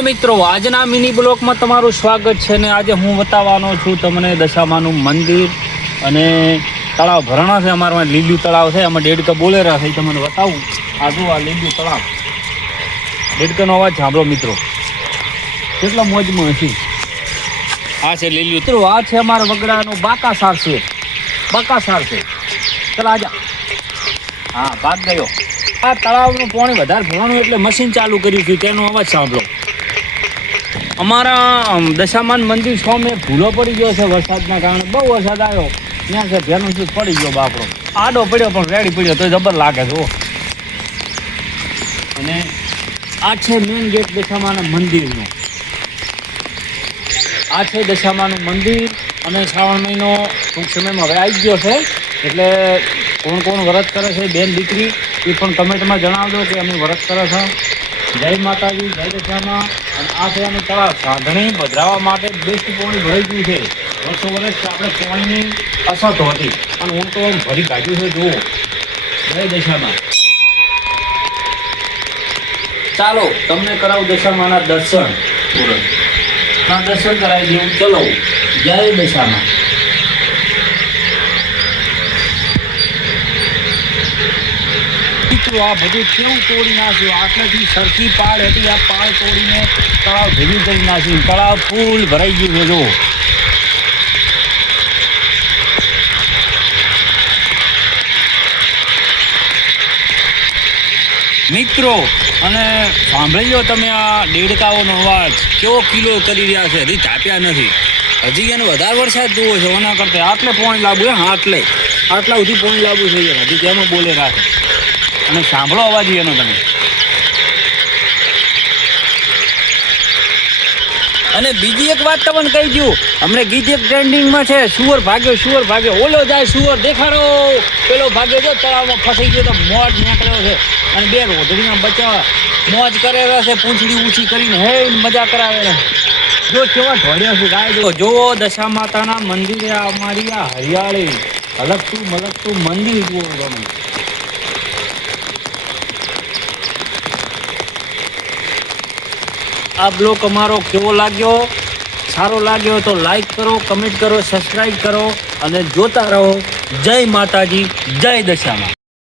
Hello મિત્રો, આજના mini બ્લોકમાં તમારું સ્વાગત છે ને આજે હું બતાવવાનો છું તમને દશામાનું મંદિર અને તળાવ ભરણા છે. અમારામાં લીલું તળાવ છે, આમાં દેડકા બોલેરા છે, તમને બતાવું. આ જો આ લીલું તળાવ, દેડકાનો અવાજ સાંભળો મિત્રો, કેટલા મોજમાં હશે. આ છે લીલું મિત્રો, આ છે અમારા વગડાનો બાકાસાર છે. બકાસાર છે, ચાલ આજા. હા, ભાગ ગયો. આ તળાવનું પાણી વધારે ભરવાનું એટલે મશીન ચાલુ કર્યું છે, તેનો અવાજ સાંભળો. અમારા દશામાન મંદિર સામે ભૂલો પડી ગયો છે વરસાદના કારણે. બહુ વરસાદ આવ્યો, ત્યાં છે ભેનું શું પડી ગયો બાપડો. આડો પડ્યો પણ રેડી પડ્યો તો જબર લાગે છે. અને આ છે મેઇન ગેટ દશામાના મંદિરનો. આ છે દશામાનું મંદિર અને શ્રાવણ મહિનો ટૂંક સમયમાં હવે આવી ગયો છે, એટલે કોણ કોણ વ્રત કરે છે બેન દીકરી એ પણ કમેન્ટમાં જણાવજો કે અમે વ્રત કરે છે. જય માતાજી, જય દશામાં. અને આ છે અમે તળાવ સાંધણી ભદ્રાવા માટે બેસ્ટ પાણી ભરાઈ ગયું છે. વર્ષો વર્ષ આપણે પાણીની અછત હતી અને હું તો ભરી કાઢ્યું છે. જુઓ, જય દશામાં. ચાલો તમને કરાવું દશામાના દર્શન. હા, દર્શન કરાવી દઉં. ચલો, જય દશામાં. આ બધું કેવું તોડી નાખ્યું. આટલેથી સરખી પાળ હતી, આ પાળ તોડીને તળાવ ભેગું કરી નાખ્યું. તળાવ ફૂલ ભરાઈ ગયું છે. જો મિત્રો, અને સાંભળી લો તમે આ દેડકાઓનો અવાજ કેવો કિલો કરી રહ્યા છે. હજી તાપ્યા નથી, હજી એને વધારે વરસાદ જોવો છે. એના કરતાં આટલે પોણી લાવવું હે, આટલા સુધી પોણી લાવવું જોઈએ. હજી તેમાં બોલે રાખે અને સાંભળો અવાજ એનો તમે. અને બીજી એક વાત તમને કહી દઉં, હમણાં ગીત એક ટ્રેન્ડિંગમાં છે, સુવર ભાગ્યો, સુવર ભાગ્યો. ઓલો જાય સુવર દેખાડો, પેલો ભાગ્યો જો તળાવમાં ફસાઈ ગયો તો મોજ નીકળ્યો છે. અને બે રોધડીના બચ્ચા મોજ કરેલા છે, પૂંછડી ઊંચી કરીને હે મજા કરાવે. જો કેવા ઢોળ્યા છે ગાય. જુઓ દશા માતાના મંદિરે અમારી આ હરિયાળી હલકતું મલકતું મંદિર જુઓ તમે. આ બ્લોગ અમારો કેવો લાગ્યો? સારો લાગ્યો તો લાઈક કરો, કમેન્ટ કરો, સબસ્ક્રાઈબ કરો અને જોતા રહો. જય માતાજી, જય દશામાં.